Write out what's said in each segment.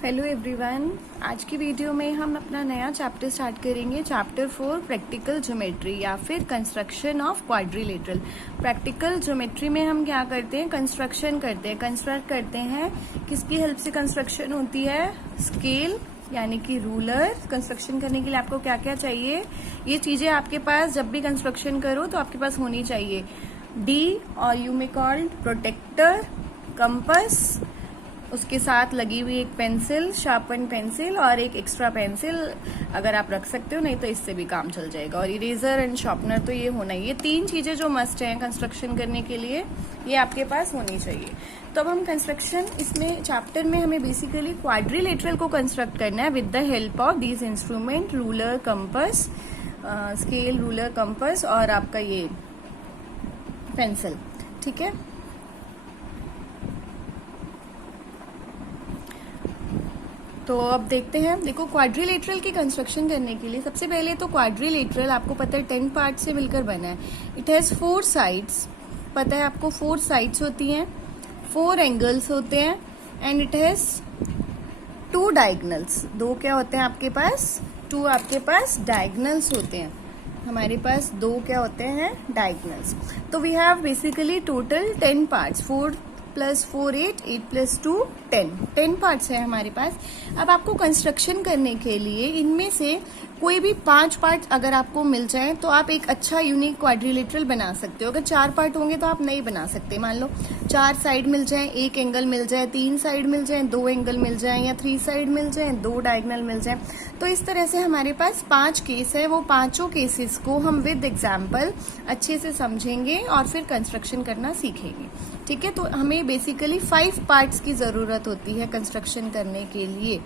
Hello everyone. आज की video में हम अपना नया चैप्टर स्टार्ट करेंगे, चैप्टर 4 प्रैक्टिकल ज्योमेट्री या फिर construction of quadrilateral. Practical geometry में हम क्या करते हैं, कंस्ट्रक्शन करते हैं, कंस्ट्रक्ट करते हैं। किसकी हेल्प से कंस्ट्रक्शन होती है? स्केल यानी कि रूलर। कंस्ट्रक्शन करने के लिए आपको क्या क्या चाहिए, ये चीजें आपके पास जब भी कंस्ट्रक्शन करो तो आपके पास होनी चाहिए। डी और you may called protractor, compass, उसके साथ लगी हुई एक पेंसिल, शार्पन पेंसिल और एक एक्स्ट्रा पेंसिल अगर आप रख सकते हो, नहीं तो इससे भी काम चल जाएगा। और इरेजर एंड शार्पनर तो ये होना ही, ये तीन चीजें जो मस्ट हैं कंस्ट्रक्शन करने के लिए, ये आपके पास होनी चाहिए। तो अब हम कंस्ट्रक्शन, इसमें चैप्टर में हमें बेसिकली क्वाड्रिलेटरल को कंस्ट्रक्ट करना है with the help of these instrument, ruler, compass, scale, ruler, compass और आपका ये पेंसिल। ठीक है, तो अब देखते हैं। देखो, क्वाड्रिलेटरल की कंस्ट्रक्शन करने के लिए सबसे पहले तो क्वाड्रिलेटरल आपको पता है 10 पार्ट से मिलकर बना है। इट हैज 4 साइड्स, पता है आपको 4 साइड्स होती हैं, 4 एंगल्स होते हैं एंड इट हैज 2 डायगनल्स। 2 क्या होते हैं आपके पास? 2 आपके पास डायगनल्स होते हैं। हमारे पास 2 क्या होते हैं? डायगनल्स। तो we have basically total 10 parts, 4 + 4 8, 8 + 2 10 parts है हमारे पास। अब आपको कंस्ट्रक्शन करने के लिए इनमें से कोई भी 5 पार्ट अगर आपको मिल जाए तो आप एक अच्छा यूनिक क्वाड्रिलेटरल बना सकते हो। अगर 4 पार्ट होंगे तो आप नहीं बना सकते। मान लो 4 साइड मिल जाए, 1 एंगल मिल जाए, 3 साइड मिल जाए, 2 एंगल मिल जाए, या 3 साइड मिल जाए, 2 डायगनल मिल जाए। तो इस तरह से हमारे पास 5 केस है। वो पांचों केसेस को हम विद एग्जाम्पल अच्छे से समझेंगे और फिर कंस्ट्रक्शन करना सीखेंगे। ठीक है, तो हमें बेसिकली 5 पार्ट्स की जरूरत होती है कंस्ट्रक्शन करने के लिए।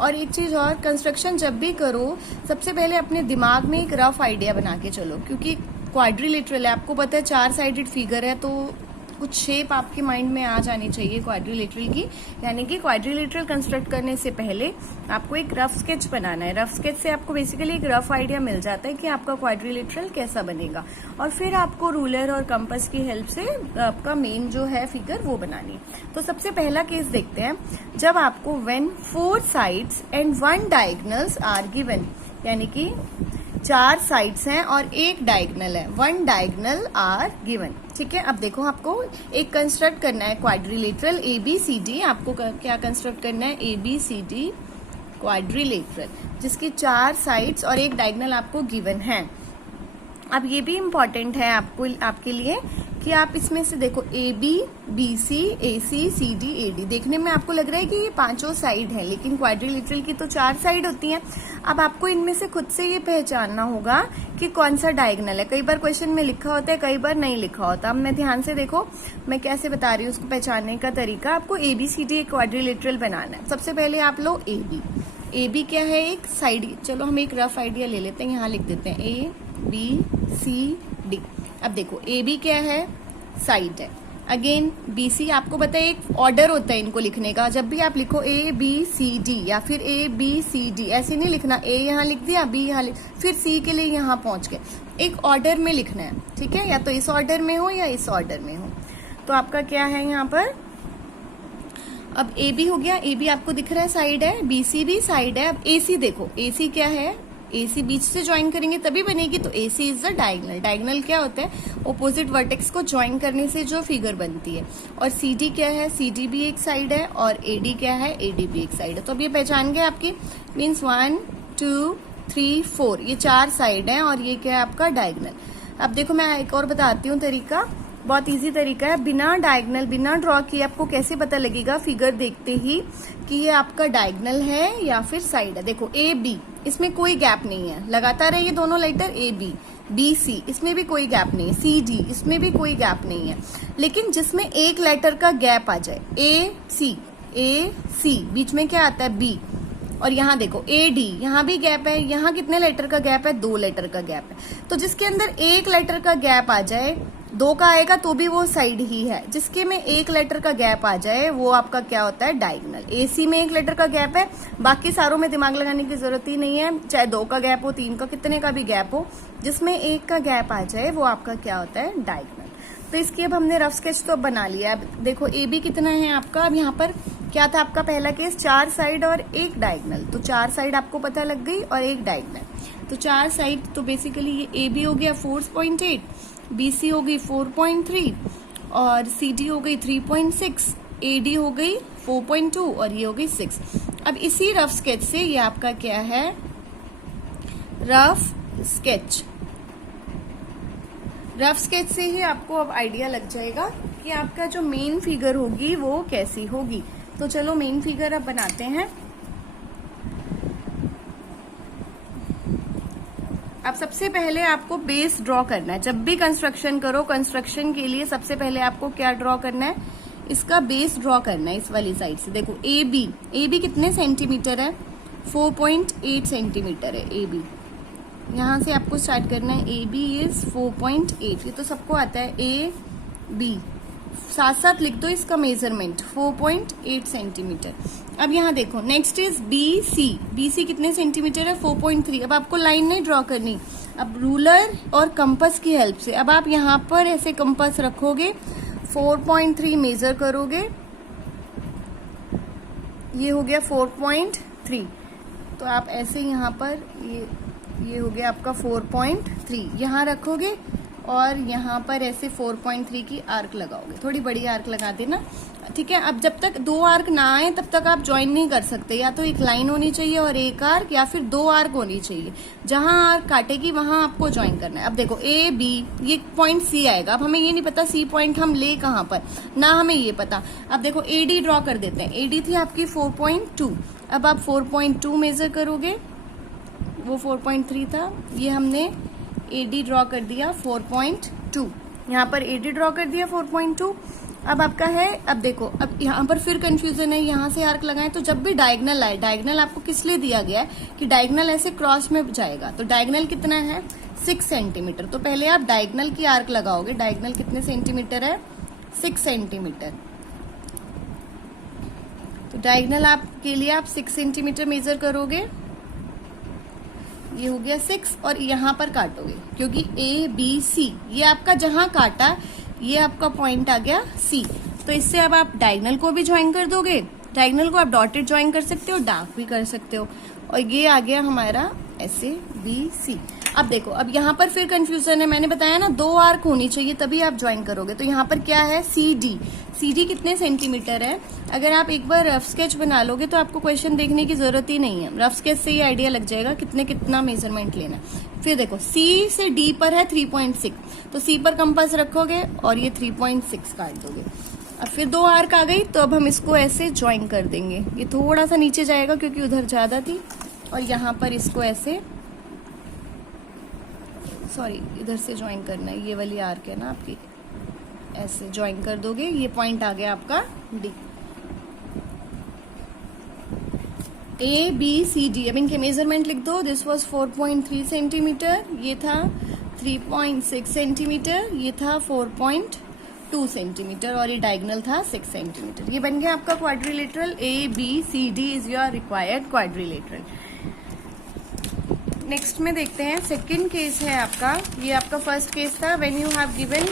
और एक चीज और, कंस्ट्रक्शन जब भी करो सबसे पहले अपने दिमाग में एक रफ आइडिया बना के चलो, क्योंकि क्वाड्रिलेटरल है, आपको पता है 4 साइडेड फिगर है, तो कुछ शेप आपके माइंड में आ जानी चाहिए क्वाड्रिलेटरल की। यानी कि क्वाड्रिलेटरल कंस्ट्रक्ट करने से पहले आपको एक रफ स्केच बनाना है। रफ स्केच से आपको बेसिकली एक रफ आइडिया मिल जाता है कि आपका क्वाड्रिलेटरल कैसा बनेगा, और फिर आपको रूलर और कंपास की हेल्प से आपका मेन जो है फिगर वो बनानी है। तो सबसे पहला केस देखते हैं, जब आपको when 4 sides and 1 diagonals are given, यानी कि 4 साइड्स हैं और 1 डायगनल है, 1 डायगनल आर गिवन। ठीक है, अब देखो आपको एक कंस्ट्रक्ट करना है क्वाड्रिलेटरल ABCD। आपको क्या कंस्ट्रक्ट करना है? ABCD क्वाड्रिलेटरल, जिसकी 4 साइड्स और 1 डायगनल आपको गिवन है। अब ये भी इम्पोर्टेंट है आपके लिए कि आप इसमें से देखो AB, BC, AC, CD, AD। देखने में आपको लग रहा है कि ये 5 साइड है, लेकिन क्वाड्रिलेटरल की तो 4 साइड होती हैं। अब आपको इनमें से खुद से ये पहचानना होगा कि कौन सा डायगनल है। कई बार क्वेश्चन में लिखा होता है, कई बार नहीं लिखा होता। अब मैं ध्यान से देखो, मैं कैसे बता रही हूँ उसको पहचानने का तरीका। आपको ABCD क्वाड्रिलेटरल बनाना है। सबसे पहले आप लो AB क्या है? एक साइड। चलो हम एक रफ आइडिया ले लेते हैं, यहाँ लिख देते हैं ABCD। अब देखो AB क्या है? साइड है। अगेन BC, आपको पता है एक ऑर्डर होता है इनको लिखने का। जब भी आप लिखो ABCD या फिर ABCD, ऐसे नहीं लिखना, A यहाँ लिख दिया, B यहाँ फिर C के लिए यहाँ पहुंच गए। एक ऑर्डर में लिखना है, ठीक है? या तो इस ऑर्डर में हो या इस ऑर्डर में हो। तो आपका क्या है यहाँ पर? अब AB हो गया, AB आपको दिख रहा है साइड है, BC भी साइड है। अब AC देखो, AC क्या है? AC बीच से ज्वाइन करेंगे तभी बनेगी, तो AC is the diagonal. Diagonal क्या होता है? ऑपोजिट वर्टेक्स को ज्वाइन करने से जो फिगर बनती है। और CD क्या है? CD भी एक साइड है, और AD क्या है? AD भी एक साइड है। तो अब ये पहचान गए आपकी, मीन्स 1 2 3 4, ये 4 साइड है और ये क्या है आपका? डायगनल। अब देखो मैं एक और बताती हूँ तरीका, बहुत इजी तरीका है। बिना डायगनल, बिना ड्रॉ किए आपको कैसे पता लगेगा फिगर देखते ही कि ये आपका डायगनल है या फिर साइड है? देखो AB, इसमें कोई गैप नहीं है, लगातार है ये दोनों लेटर AB। BC, इसमें भी कोई गैप नहीं है। CD, इसमें भी कोई गैप नहीं है। लेकिन जिसमें एक लेटर का गैप आ जाए, AC, बीच में क्या आता है? B। और यहाँ देखो AD, यहाँ भी गैप है। यहाँ कितने लेटर का गैप है? 2 लेटर का गैप है। तो जिसके अंदर एक लेटर का गैप आ जाए, 2 का आएगा तो भी वो साइड ही है। जिसके में एक लेटर का गैप आ जाए वो आपका क्या होता है? डायगनल। AC में 1 लेटर का गैप है, बाकी सारों में दिमाग लगाने की जरूरत ही नहीं है, चाहे 2 का गैप हो, 3 का, कितने का भी गैप हो, जिसमें 1 का गैप आ जाए वो आपका क्या होता है? डायगनल। तो इसकी अब हमने रफ स्केच तो अब बना लिया। अब देखो AB कितना है आपका? अब यहाँ पर क्या था आपका पहला केस, 4 साइड और एक डायगनल, तो 4 साइड आपको पता लग गई और एक डायगनल। तो 4 साइड तो बेसिकली ये ए बी हो गया 4.8, बी सी हो गई 4.3 और सी डी हो गई 3.6, ए डी हो गई 4.2 और ये हो गई 6। अब इसी रफ स्केच से ये आपका क्या है, रफ स्केच। रफ स्केच से ही आपको अब आइडिया लग जाएगा कि आपका जो मेन फिगर होगी वो कैसी होगी। तो चलो मेन फिगर अब बनाते हैं। अब सबसे पहले आपको बेस ड्रॉ करना है। जब भी कंस्ट्रक्शन करो, कंस्ट्रक्शन के लिए सबसे पहले आपको क्या ड्रॉ करना है, इसका बेस ड्रॉ करना है। इस वाली साइड से देखो ए बी कितने सेंटीमीटर है, 4.8 सेंटीमीटर है ए बी। यहाँ से आपको स्टार्ट करना है, ए बी इज 4.8, ये तो सबको आता है। ए बी साथ साथ लिख दो इसका मेजरमेंट 4.8 सेंटीमीटर। अब यहाँ देखो नेक्स्ट इज बी सी कितने सेंटीमीटर है, 4.3। अब आपको लाइन नहीं ड्रॉ करनी, अब रूलर और कंपास की हेल्प से अब आप यहाँ पर ऐसे कंपास रखोगे, 4.3 मेजर करोगे, ये हो गया 4.3। तो आप ऐसे यहाँ पर ये हो गया आपका 4.3, यहाँ रखोगे और यहाँ पर ऐसे 4.3 की आर्क लगाओगे, थोड़ी बड़ी आर्क लगा देना, ठीक है। अब जब तक 2 आर्क ना आए तब तक आप ज्वाइन नहीं कर सकते, या तो एक लाइन होनी चाहिए और एक आर्क, या फिर 2 आर्क होनी चाहिए। जहां आर्क काटेगी वहां आपको ज्वाइन करना है। अब देखो ए बी, ये पॉइंट सी आएगा। अब हमें ये नहीं पता सी पॉइंट हम ले कहां पर, ना हमें ये पता। अब देखो ए डी ड्रॉ कर देते हैं। ए डी थी आपकी 4.2, अब आप 4.2 मेजर करोगे, वो 4.3 था, ये हमने ए डी ड्रॉ कर दिया 4.2, यहाँ पर ए डी ड्रॉ कर दिया 4.2। अब आपका है, अब देखो अब यहाँ पर फिर कंफ्यूजन है, यहाँ से आर्क लगाएं तो जब भी डायगनल आए, डायगनल आपको किस लिए दिया गया है कि डायगनल ऐसे क्रॉस में जाएगा, तो डायगनल कितना है 6 सेंटीमीटर। तो पहले आप डायगनल की आर्क लगाओगे, डायगनल कितने सेंटीमीटर है 6 सेंटीमीटर। तो डायगनल आपके लिए आप 6 सेंटीमीटर मेजर करोगे, ये हो गया 6, और यहाँ पर काटोगे क्योंकि ए बी सी ये आपका जहां काटा ये आपका पॉइंट आ गया सी। तो इससे अब आप डायगनल को भी ज्वाइन कर दोगे, डायगनल को आप डॉटेड ज्वाइन कर सकते हो, डार्क भी कर सकते हो, और ये आ गया हमारा ऐसे बी सी। अब देखो अब यहाँ पर फिर कंफ्यूजन है, मैंने बताया ना 2 आर्क होनी चाहिए तभी आप ज्वाइन करोगे। तो यहाँ पर क्या है सी डी कितने सेंटीमीटर है। अगर आप एक बार रफ स्केच बना लोगे तो आपको क्वेश्चन देखने की जरूरत ही नहीं है, रफ स्केच से ही आइडिया लग जाएगा कितना मेजरमेंट लेना। फिर देखो सी से डी पर है 3.6, तो सी पर कंपास रखोगे और ये 3.6 काट दोगे। अब फिर 2 आर्क आ गई, तो अब हम इसको ऐसे ज्वाइन कर देंगे। ये थोड़ा सा नीचे जाएगा क्योंकि उधर ज्यादा थी, और यहाँ पर इसको ऐसे इधर से ज्वाइन करना है, ये वाली आर्क है ना आपकी, ऐसे ज्वाइन कर दोगे। ये पॉइंट आ गया आपका D. A B C D, अब इनके मेजरमेंट लिख दो। दिस वाज 4.3 सेंटीमीटर, ये था 3.6 सेंटीमीटर, ये था 4.2 सेंटीमीटर, और ये डायगोनल था 6 सेंटीमीटर। ये बन गया आपका quadrilateral. A B C D is your required quadrilateral. Next में देखते हैं सेकंड केस है आपका। ये आपका फर्स्ट केस था when you have given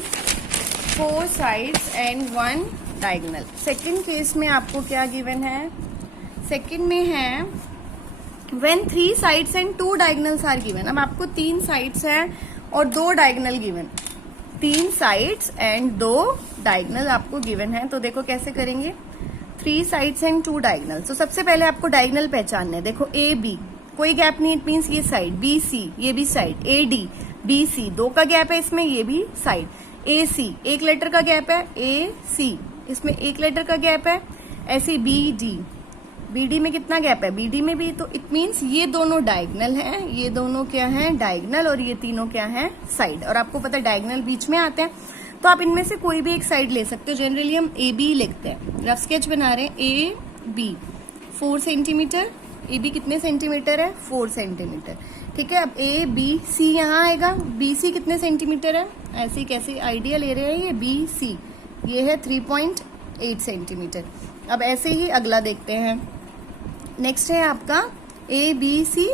4 sides and 1 diagonal. Second case में आपको क्या गिवन है, सेकंड में है when 3 sides and 2 diagonals are given. अब आपको 3 साइड्स हैं और 2 diagonal given, 3 sides and 2 diagonal आपको गिवन है। तो देखो कैसे करेंगे, 3 साइड्स एंड 2 डायगोनल। तो सबसे पहले आपको डायगोनल पहचानना है। देखो ए बी कोई गैप नहीं, इट मीन्स ये साइड, बी सी ये भी side, A D B C 2 का गैप है इसमें, ये भी साइड, ए सी 1 लेटर का गैप है, ए सी इसमें 1 लेटर का गैप है, ऐसे बी डी में कितना गैप है, बी डी में भी। तो इट मीन्स ये दोनों डायगोनल हैं, ये दोनों क्या हैं डायगोनल, और ये तीनों क्या हैं साइड। और आपको पता है डायगोनल बीच में आते हैं, तो आप इनमें से कोई भी एक साइड ले सकते हो। जनरली हम ए बी लिखते हैं। रफ स्केच बना रहे हैं, A B 4 centimetre, A B कितने सेंटीमीटर है 4 सेंटीमीटर, ठीक है। अब ए बी सी यहाँ आएगा, बी सी कितने सेंटीमीटर है, ऐसे कैसे आइडिया ले रहे हैं, ये बी सी ये है 3.8 सेंटीमीटर। अब ऐसे ही अगला देखते हैं। नेक्स्ट है आपका ए बी सी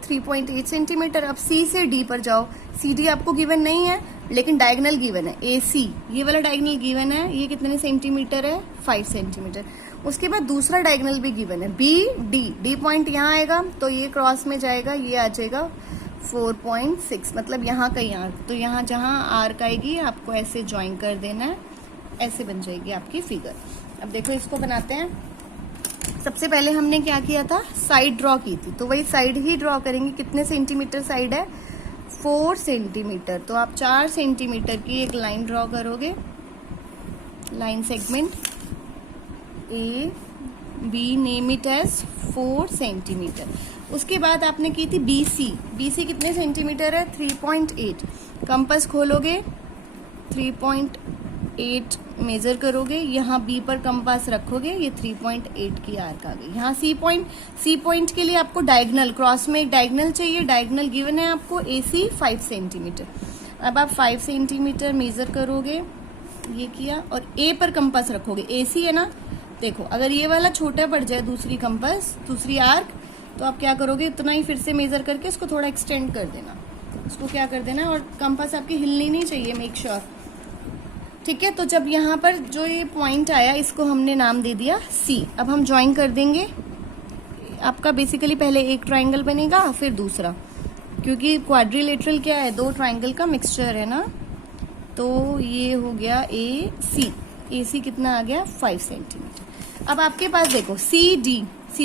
3.8 सेंटीमीटर। अब सी से डी पर जाओ, सी डी आपको गिवन नहीं है लेकिन डायगोनल गिवन है, ए सी ये वाला डायगोनल गिवन है, ये कितने सेंटीमीटर है 5 सेंटीमीटर। उसके बाद दूसरा डायगोनल भी गिवन है, बी डी, डी पॉइंट यहाँ आएगा तो ये क्रॉस में जाएगा, ये आ जाएगा 4.6, मतलब यहाँ कहीं आर्क, तो यहाँ जहाँ आर्क आएगी आपको ऐसे ज्वाइन कर देना है, ऐसे बन जाएगी आपकी फिगर। अब देखो इसको बनाते हैं। सबसे पहले हमने क्या किया था, साइड ड्रॉ की थी, तो वही साइड ही ड्रॉ करेंगे। कितने सेंटीमीटर साइड है, 4 सेंटीमीटर। तो आप 4 सेंटीमीटर की एक लाइन ड्रॉ करोगे, line segment A B, name it as 4 centimetre. उसके बाद आपने की थी बी सी, बी सी कितने सेंटीमीटर है, 3.8। कंपास खोलोगे, 3.8 मेजर करोगे, यहाँ बी पर कंपास रखोगे, ये 3.8 की आर्क आ गई। यहाँ सी पॉइंट के लिए आपको डायगोनल, क्रॉस में एक डायगोनल चाहिए, डायगोनल गिवन है आपको ए सी 5 सेंटीमीटर। अब आप 5 सेंटीमीटर मेजर करोगे, ये किया, और ए पर कंपास रखोगे, ए सी है ना। देखो अगर ये वाला छोटा पड़ जाए, दूसरी कंपास, दूसरी आर्क, तो आप क्या करोगे, इतना ही फिर से मेजर करके इसको थोड़ा एक्सटेंड कर देना, इसको क्या कर देना, और कंपास आपकी हिलनी नहीं चाहिए, मेक श्योर, ठीक है। तो जब यहाँ पर जो ये पॉइंट आया, इसको हमने नाम दे दिया सी। अब हम ज्वाइन कर देंगे। आपका बेसिकली पहले एक ट्राइंगल बनेगा, फिर दूसरा, क्योंकि क्वाड्रिलेटरल क्या है, 2 ट्राइंगल का मिक्सचर है ना। तो ये हो गया ए सी कितना आ गया, 5 सेंटीमीटर। अब आपके पास देखो C D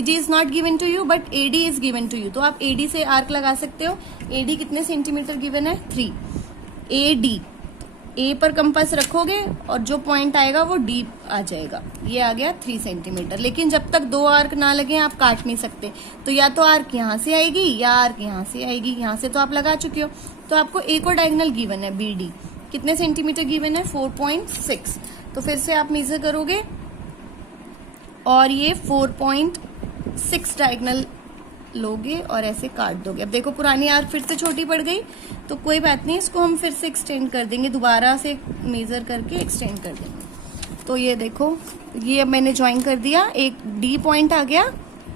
is not given to you but A D is given to you, तो आप ए डी से आर्क लगा सकते हो। ए डी कितने सेंटीमीटर गिवन है, 3। ए डी, ए पर कंपास रखोगे और जो पॉइंट आएगा वो डी आ जाएगा, ये आ गया 3 सेंटीमीटर। लेकिन जब तक 2 आर्क ना लगे आप काट नहीं सकते, तो या तो आर्क यहाँ से आएगी या आर्क यहाँ से आएगी। यहाँ से तो आप लगा चुके हो, तो आपको एक और डायगोनल गिवन है बी डी, कितने सेंटीमीटर गिवन है, 4.6। तो फिर से आप मेजर करोगे और ये 4.6 डायगोनल लोगे और ऐसे काट दोगे। अब देखो पुरानी आर्क फिर से छोटी पड़ गई, तो कोई बात नहीं, इसको हम फिर से एक्सटेंड कर देंगे, दोबारा से मेजर करके एक्सटेंड कर देंगे। तो ये देखो, ये अब मैंने ज्वाइन कर दिया, एक डी पॉइंट आ गया,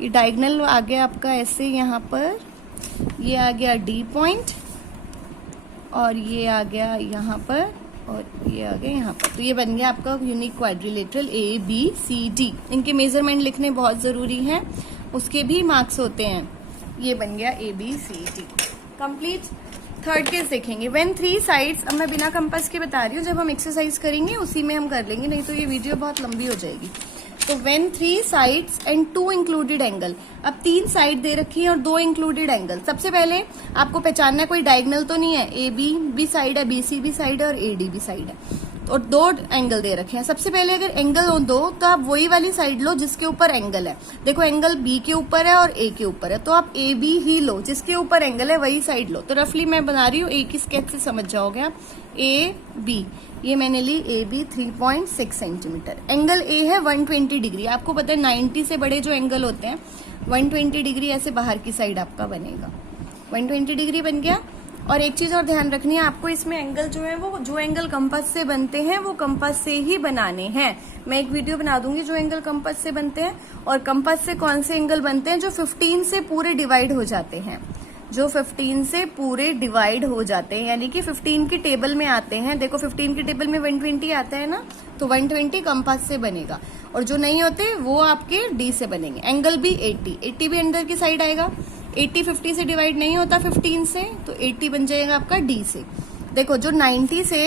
ये डायगोनल आ गया आपका ऐसे, यहाँ पर ये आ गया डी पॉइंट, और ये आ गया यहाँ पर, और ये आ गया यहाँ पर। तो ये बन गया आपका unique quadrilateral A B C D. इनके मेजरमेंट लिखने बहुत जरूरी है, उसके भी मार्क्स होते हैं। ये बन गया A B C D complete. Third case देखेंगे, व्हेन 3 साइड्स। अब मैं बिना कंपास के बता रही हूँ, जब हम एक्सरसाइज करेंगे उसी में हम कर लेंगे, नहीं तो ये वीडियो बहुत लंबी हो जाएगी। तो when 3 sides and 2 included angle. अब 3 साइड दे रखी है और 2 इंक्लूडेड एंगल। सबसे पहले आपको पहचानना है कोई डायगोनल तो नहीं है, ए बी भी साइड है, बी सी भी साइड है और ए डी भी साइड है, और 2 एंगल दे रखे हैं। सबसे पहले अगर एंगल हो 2, तो आप वही वाली साइड लो जिसके ऊपर एंगल है। देखो एंगल बी के ऊपर है और ए के ऊपर है, तो आप ए बी ही लो, जिसके ऊपर एंगल है वही साइड लो। तो रफली मैं बना रही हूँ, एक ही स्केच से समझ जाओगे आप। ए बी, ये मैंने ली A B 3.6 centimetre. Angle A है 120 डिग्री। आपको पता है 90 से बड़े जो एंगल होते हैं 120 डिग्री ऐसे बाहर की साइड आपका बनेगा। 120 डिग्री बन गया। और एक चीज और ध्यान रखनी है आपको, इसमें एंगल जो है वो जो एंगल कंपास से बनते हैं वो कंपास से ही बनाने हैं। मैं एक वीडियो बना दूंगी जो एंगल कंपास से बनते हैं, और कंपास से कौन से एंगल बनते हैं, जो 15 से पूरे डिवाइड हो जाते हैं, जो 15 से पूरे डिवाइड हो जाते हैं, यानी कि 15 की टेबल में आते हैं। देखो 15 की टेबल में 120 आता है ना, तो 120 कंपास से बनेगा, और जो नहीं होते वो आपके डी से बनेंगे। एंगल भी 80 भी अंदर की साइड आएगा। 80 50 से डिवाइड नहीं होता 15 से, तो 80 बन जाएगा आपका डी से। देखो जो 90 से,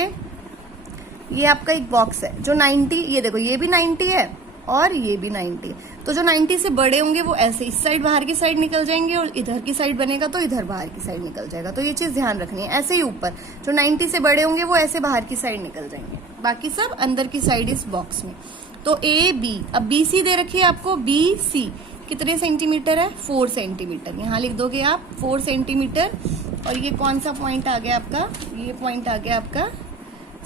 ये आपका एक बॉक्स है, जो 90, ये देखो ये भी 90 है और ये भी 90 है, तो जो 90 से बड़े होंगे वो ऐसे इस साइड बाहर की साइड निकल जाएंगे, और इधर की साइड बनेगा तो इधर बाहर की साइड निकल जाएगा। तो ये चीज ध्यान रखनी है। ऐसे ही ऊपर जो 90 से बड़े होंगे वो ऐसे बाहर की साइड निकल जाएंगे, बाकी सब अंदर की साइड इस बॉक्स में। तो ए बी, अब बी सी दे रखी है आपको, बी सी कितने सेंटीमीटर है, 4 सेंटीमीटर। यहाँ लिख दोगे आप 4 सेंटीमीटर। और ये कौन सा पॉइंट आ गया आपका, ये पॉइंट आ गया आपका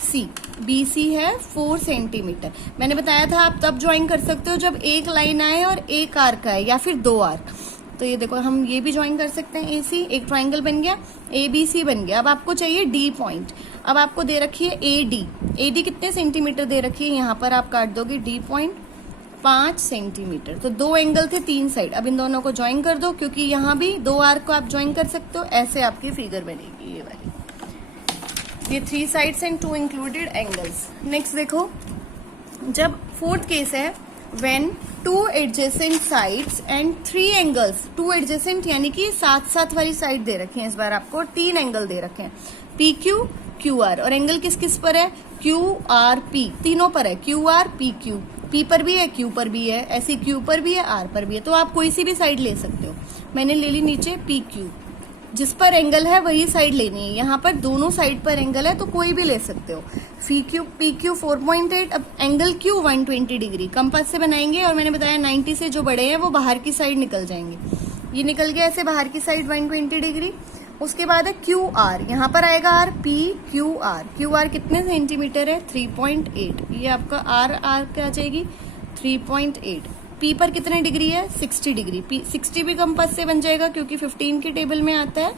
सी। बी सी है 4 सेंटीमीटर। मैंने बताया था आप तब ज्वाइन कर सकते हो जब एक लाइन आए और एक आर्क आए, या फिर 2 आर्क। तो ये देखो हम ये भी ज्वाइन कर सकते हैं। ए सी, एक ट्राइंगल बन गया, ए बी सी बन गया। अब आपको चाहिए डी पॉइंट। अब आपको दे रखी है ए डी। ए डी कितने सेंटीमीटर दे रखी है, यहाँ पर आप काट दोगे डी पॉइंट 5 सेंटीमीटर। तो 2 एंगल थे 3 साइड, अब इन दोनों को ज्वाइन कर दो, क्योंकि यहाँ भी 2 आर्क को आप ज्वाइन कर सकते हो। ऐसे आपकी फिगर बनेगी ये वाली। ये 3 sides and 2 included angles. Next देखो, जब 4th केस है, when two adjacent sides and 3 angles, two adjacent यानी कि साथ साथ वाली साइड दे रखे हैं, इस बार आपको 3 एंगल दे रखे हैं, पी क्यू क्यू आर, और एंगल किस किस पर है, क्यू आर पी, तीनों पर है, Q R P Q, P पर भी है क्यू पर भी है, ऐसे क्यू पर भी है आर पर भी है, तो आप कोई सी भी साइड ले सकते हो। मैंने ले ली नीचे पी क्यू, जिस पर एंगल है वही साइड लेनी है, यहाँ पर दोनों साइड पर एंगल है तो कोई भी ले सकते हो। पी क्यू 4.8, अब एंगल क्यू 120 डिग्री कंपास से बनाएंगे, और मैंने बताया 90 से जो बड़े हैं वो बाहर की साइड निकल जाएंगे, ये निकल गया ऐसे बाहर की साइड 120 डिग्री। उसके बाद है क्यू आर, यहाँ पर आएगा आर, पी क्यू आर कितने सेंटीमीटर है, 3.8, ये आपका आर क्या आ जाएगी 3.8। पी पर कितने डिग्री है, 60 डिग्री, पी 60 भी कंपास से बन जाएगा क्योंकि 15 के टेबल में आता है,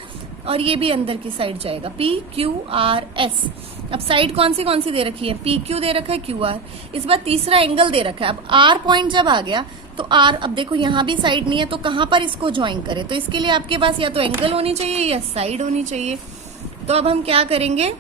और ये भी अंदर की साइड जाएगा, पी क्यू आर एस। अब साइड कौन सी दे रखी है, पी क्यू दे रखा है, क्यू आर, इस बार तीसरा एंगल दे रखा है। अब आर पॉइंट जब आ गया तो आर, अब देखो यहाँ भी साइड नहीं है तो कहाँ पर इसको ज्वाइन करें, तो इसके लिए आपके पास या तो एंगल होनी चाहिए या साइड होनी चाहिए। तो अब हम क्या करेंगे,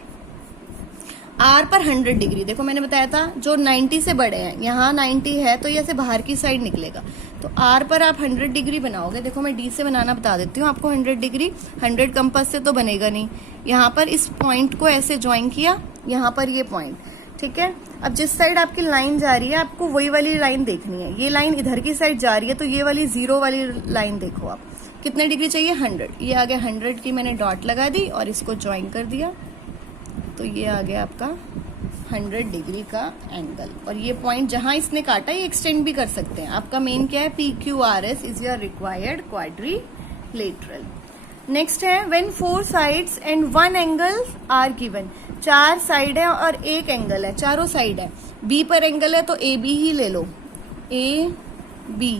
आर पर 100 डिग्री, देखो मैंने बताया था जो 90 से बड़े हैं, यहाँ 90 है तो ये ऐसे बाहर की साइड निकलेगा, तो आर पर आप 100 डिग्री बनाओगे। देखो मैं डी से बनाना बता देती हूँ आपको, 100 डिग्री, 100 कंपास से तो बनेगा नहीं, यहाँ पर इस पॉइंट को ऐसे ज्वाइन किया, यहाँ पर ये पॉइंट, ठीक है। अब जिस साइड आपकी लाइन जा रही है आपको वही वाली लाइन देखनी है, ये लाइन इधर की साइड जा रही है तो ये वाली 0 वाली लाइन देखो आप, कितने डिग्री चाहिए, 100, ये आ गया 100 की, मैंने डॉट लगा दी और इसको ज्वाइन कर दिया, तो ये आ गया आपका 100 डिग्री का एंगल। और ये पॉइंट जहां इसने काटा ये एक्सटेंड भी कर सकते हैं। आपका मेन क्या है, P Q R S is your required quadrilateral. Next है when 4 sides and 1 angle are given, 4 side है और 1 एंगल है, चारों साइड है, बी पर एंगल है तो ए बी ही ले लो, ए बी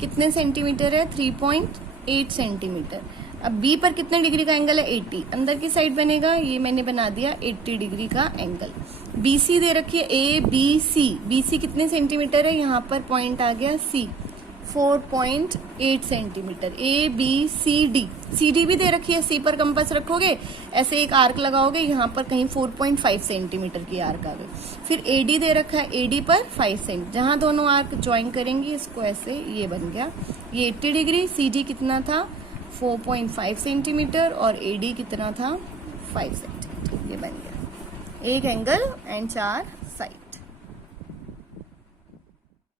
कितने सेंटीमीटर है, 3.8 सेंटीमीटर। अब बी पर कितने डिग्री का एंगल है, 80, अंदर की साइड बनेगा, ये मैंने बना दिया 80 डिग्री का एंगल। बीसी दे रखी है ए बी सी, बीसी कितने सेंटीमीटर है, यहाँ पर पॉइंट आ गया C, 4.8 centimetre. A B C D, C D भी दे रखी है, सी पर कंपास रखोगे ऐसे एक आर्क लगाओगे, यहाँ पर कहीं 4.5 सेंटीमीटर की आर्क आ गई। फिर ए डी दे रखा है, ए डी पर 5 सेंट, जहां दोनों आर्क ज्वाइन करेंगे इसको ऐसे, ये बन गया, ये 80 डिग्री। सी डी कितना था, 4.5 सेंटीमीटर, और ए डी कितना था, 5 सेंटीमीटर, ये बन गया एक एंगल एंड 4